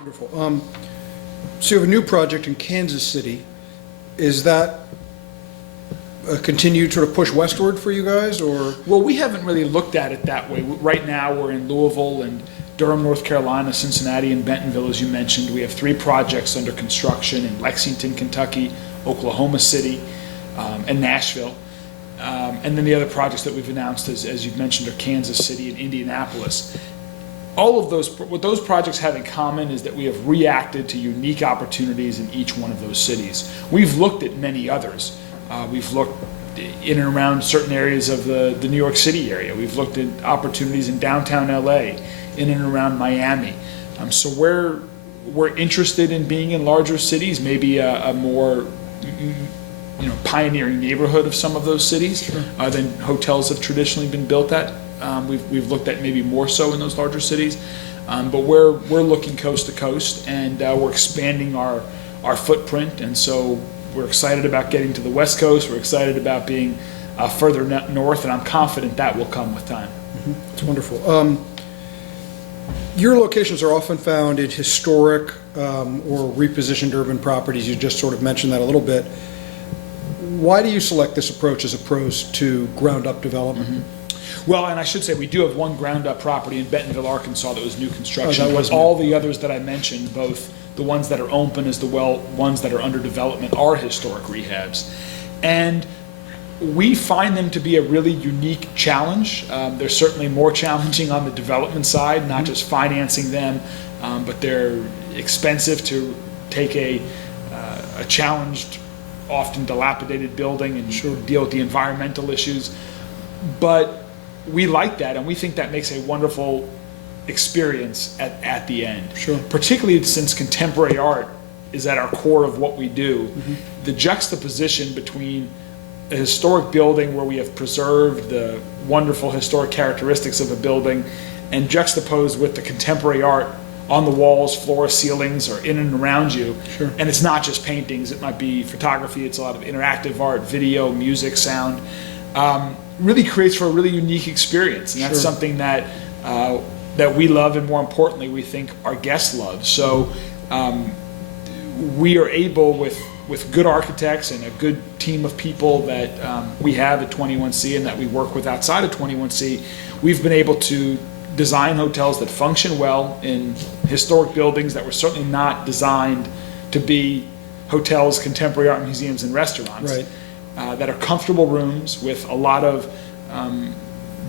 Wonderful. So you have a new project in Kansas City. Is that a continued sort of push westward for you guys, or? Well, we haven't really looked at it that way. Right now, we're in Louisville and Durham, North Carolina, Cincinnati, and Bentonville, as you mentioned. We have 3 projects under construction in Lexington, Kentucky, Oklahoma City, and Nashville. And then the other projects that we've announced, as you've mentioned, are Kansas City and Indianapolis. All of those, what those projects have in common is that we have reacted to unique opportunities in each one of those cities. We've looked at many others. We've looked in and around certain areas of the New York City area. We've looked at opportunities in downtown LA, in and around Miami. So we're interested in being in larger cities, maybe a more pioneering neighborhood of some of those cities. Sure. Than hotels have traditionally been built at. We've looked at maybe more so in those larger cities, but we're looking coast to coast, and we're expanding our footprint, and so we're excited about getting to the West Coast. We're excited about being further north, and I'm confident that will come with time. Mm-hmm. It's wonderful. Your locations are often found in historic or repositioned urban properties. You just sort of mentioned that a little bit. Why do you select this approach as opposed to ground-up development? Mm-hmm. Well, and I should say we do have one ground-up property in Bentonville, Arkansas that was new construction. Oh, but all the others that I mentioned, both the ones that are open as the ones that are under development, are historic rehabs. And we find them to be a really unique challenge. They're certainly more challenging on the development side, not just financing them, but they're expensive to take a challenged, often dilapidated building and deal with the environmental issues. But we like that, and we think that makes a wonderful experience at the end. Sure. Particularly since contemporary art is at our core of what we do. Mm-hmm. The juxtaposition between a historic building where we have preserved the wonderful historic characteristics of a building and juxtaposed with the contemporary art on the walls, floors, ceilings, or in and around you. Sure. And it's not just paintings, it might be photography, it's a lot of interactive art, video, music, sound. Really creates for a really unique experience, and that's something that that we love, and more importantly, we think our guests love. So we are able, with good architects and a good team of people that we have at 21C and that we work with outside of 21C, we've been able to design hotels that function well in historic buildings that were certainly not designed to be hotels, contemporary art museums, and restaurants. Right. That are comfortable rooms with a lot of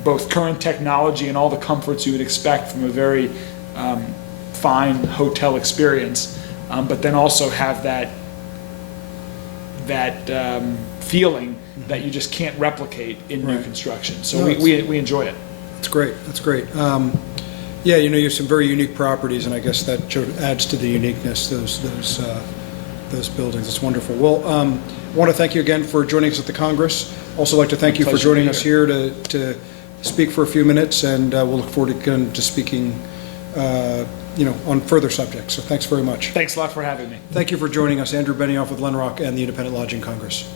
both current technology and all the comforts you would expect from a very fine hotel experience, but then also have that feeling that you just can't replicate in new construction. So we enjoy it. That's great. That's great. Yeah, you have some very unique properties, and I guess that adds to the uniqueness, those buildings. It's wonderful. Well, I want to thank you again for joining us at the Congress. Also like to thank you for joining us here to speak for a few minutes, and we'll look forward to speaking on further subjects. So thanks very much. Thanks a lot for having me. Thank you for joining us. Andrew Benioff with Lenrock and the Independent Lodging Congress.